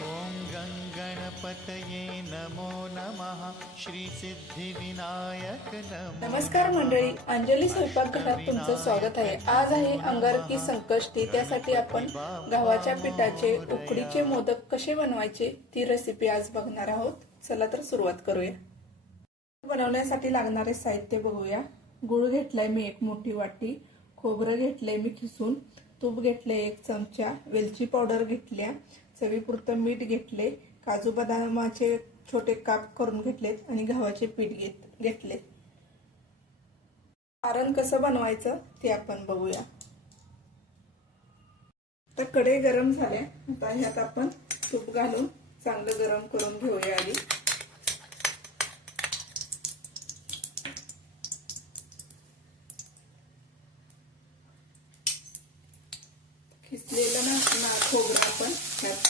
ओम गणपतये नमो नमः श्री सिद्धिविनायक नमो नमस्कार मंडळी, अंजली स्वयंपाकघरात तुमचं स्वागत आहे। आज आहे अंगारकी संकष्टी। त्यासाठी आपण गव्हाच्या पिठाचे उकडीचे मोदक कसे बनवायचे ती रेसिपी आज बघणार आहोत। चला तर सुरुवात करूया। बनवण्यासाठी लागणारे साहित्य बघूया। गूळ घेतलाय मी 1 मोठी वाटी, खोबरं घेतलंय मी खिसून, तूप घेतलंय 1 चमचा, वेलची पावडर घेतल्या, चवीपुरतं मीठ घेतले, काजू बदामाचे छोटे काप करून घेतलेत आणि गव्हाचे पीठ घेतले। सारण कसं बनवायचं ते आपण बघूया। तर कढई गरम झाले, आता ह्यात आपण तूप घालून चांगलं गरम करून घेऊया। आधी खिसलेलं ना खोबरं आपण ह्यात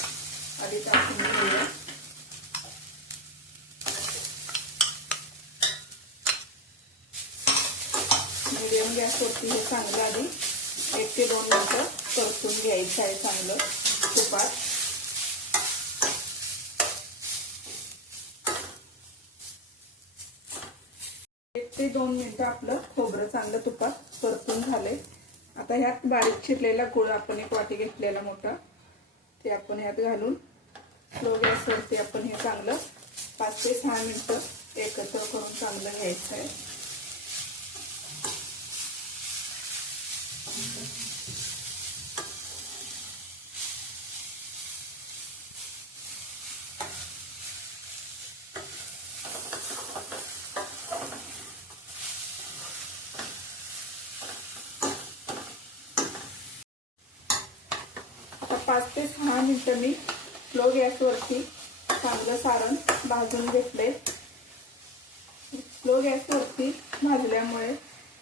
आधी टाकून घेऊया। मीडियम गॅसवरती हे चांगलं आधी 1 ते 2 मिनिटं परतून घ्यायचं आहे चांगलं तुपात। 1 ते 2 मिनिटं आपलं खोबरं चांगलं तुपात परतून झाले। आता ह्यात बारीक चिरलेला गूळ आपण 1 वाटी घेतलेला मोठा ते आपण ह्यात घालून स्लो गॅसवरती आपण हे चांगलं 5 ते 6 मिनिटं एकत्र करून चांगलं घ्यायचं आहे। आता 5 ते 6 मिनिटं मी स्लो गॅसवरती चांगलं सारण भाजून घेतले। स्लो गॅसवरती भाजल्यामुळे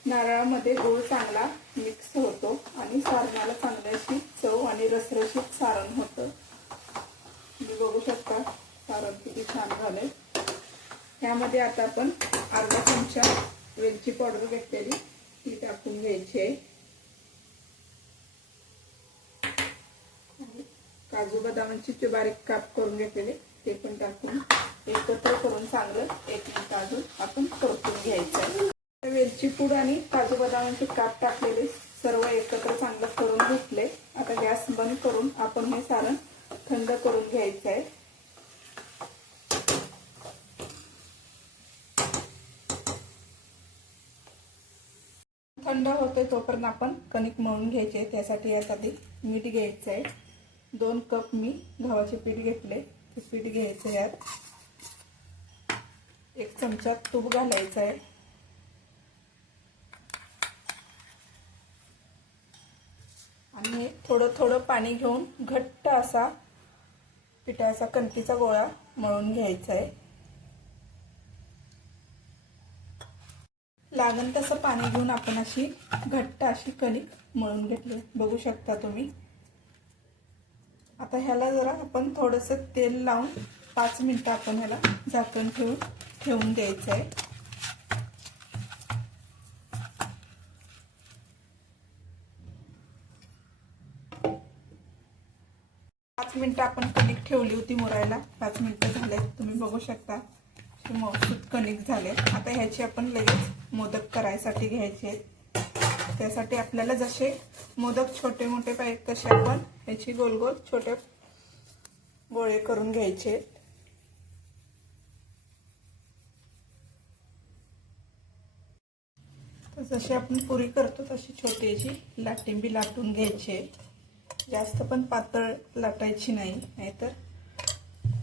नारळामध्ये गूळ चांगला मिक्स होतो आणि सारणाला चांगली चव आणि रसरशीत सारण होतं। तुम्ही बघू शकता सारण किती छान झालंय। यामध्ये आता आपण अर्धा चमचा वेलची पावडर घेतलेली ती टाकून घ्यायची आहे। काजू बदामाचे बारीक काप करून घेतलेले ते पण टाकून एकत्र करून चांगलं 1 मिनिट अजून आपण परतून घ्यायचं आहे। वेलची पूड आणि काजू बदामाचे काप टाकलेले सर्व एकत्र चांगलं करून घेतले। आता गॅस बंद करून आपण हे सारण थंड करून घ्यायचं आहे। थंड होते तोपर्यंत आपण कणिक मळून घ्यायचे। त्यासाठी यात आधी मीठ घ्यायचं आहे। 2 कप मी गव्हाचे पीठ घेतले, ते पीठ घ्यायचं यात। 1 चमचा तूप घालायचं आहे आणि थोडं थोडं पाणी घेऊन घट्ट असा पिठाचा कणकीचा गोळा मळून घ्यायचा आहे। लागण तसं पाणी घेऊन आपण अशी घट्ट अशी कणिक मळून घेतली, बघू शकता तुम्ही। आता ह्याला जरा आपण थोडंसं तेल लावून 5 मिनिटं आपण ह्याला झाकण ठेवून द्यायचं आहे। 5 मिनिटं आपण कणिक ठेवली होती मुरायला। 5 मिनिटं झाले, तुम्ही बघू शकता मऊसूत कणिक झाले। आता ह्याची आपण लगेच मोदक करायसाठी घ्यायचे आहेत। त्यासाठी आपल्याला जसे मोदक छोटे मोठे पाहिजे तसे आपण ह्याची गोल गोल छोटे गोळे करून घ्यायचे। तर जशी आपण पुरी करतो तशी छोटी याची लाटिंबी लाटून घ्यायची। जास्त पण पातळ लाटायची नाही, नाहीतर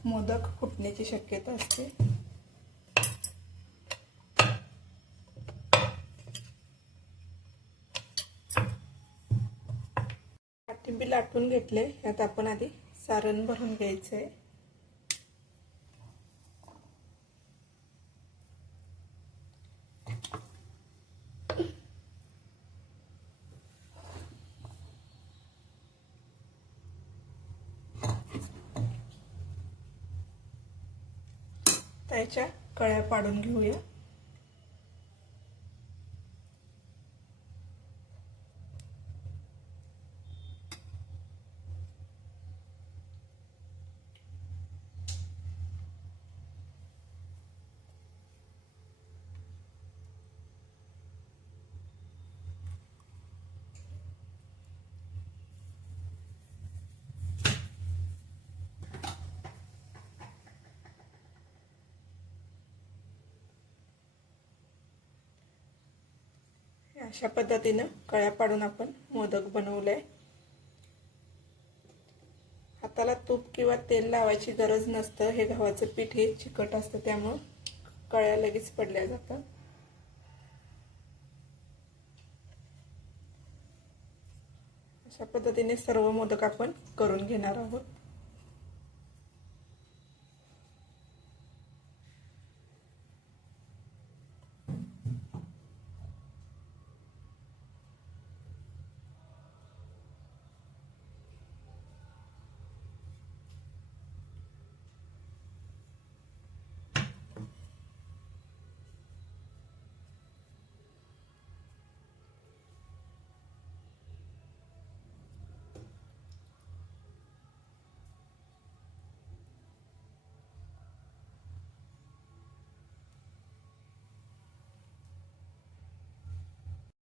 मोदक फुटण्याची शक्यता असते। लाटिंबी लाटून घेतले, यात आपण आधी सारण भरून घ्यायचंय। त्याच्या कळ्या पाडून घेऊया। अशा पद्धतीनं कळ्या पाडून आपण मोदक बनवले. हाताला तूप किंवा तेल लावायची गरज नसतं. हे गव्हाचं पीठ हे चिकट असतं, त्यामुळे कळ्या लगेच पडल्या जातात. अशा पद्धतीने सर्व मोदक आपण करून घेणार आहोत.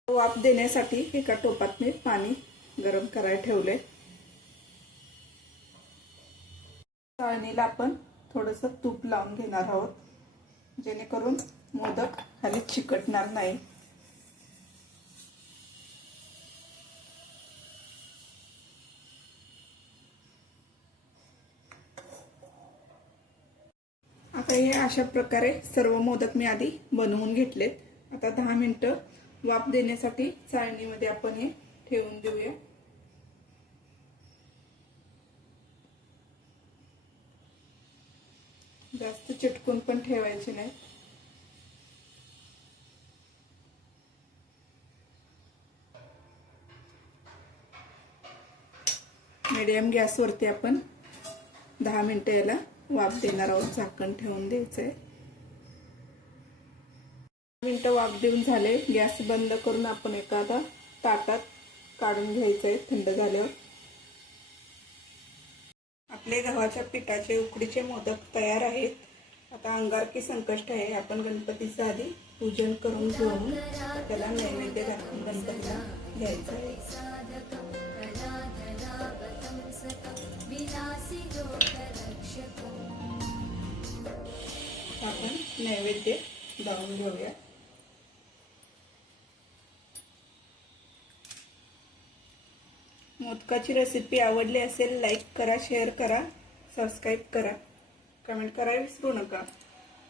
वाफ देण्यासाठी एका टोपात मी पाणी गरम करायला ठेवले. चाळणीला आपण थोडंसं तूप लावून घेणार आहोत, जेणेकरून मोदक खाली चिकटणार नाही. आता हे अशा प्रकारे सर्व मोदक मी आधी बनवून घेतलेत. आता 10 मिनिटं वाफ देण्यासाठी चाळणीमध्ये आपण हे ठेवून देऊया. जास्त चिटकून पण ठेवायचे नाही. मीडियम गॅसवरती आपण 10 मिनिटं याला वाफ देणार आहोत. झाकण ठेवून द्यायचंय. 10 मिनिटं वाफ देऊन झाले. गॅस बंद करून आपण एखादा ताटात काढून घ्यायचंय थंड झाल्यावर. आपले गव्हाच्या पिठाचे उकडीचे मोदक तयार आहेत. आता अंगारकी संकष्टी आहे. आपण गणपतीचं आधी पूजन करून घेऊन त्याला नैवेद्य दाखवून गणपतीला घ्यायचं आहे. आपण नैवेद्य लावून घेऊया. मोदकाची रेसिपी आवडली असेल लाईक करा, शेअर करा, सबस्क्राईब करा, कमेंट करायला विसरू नका.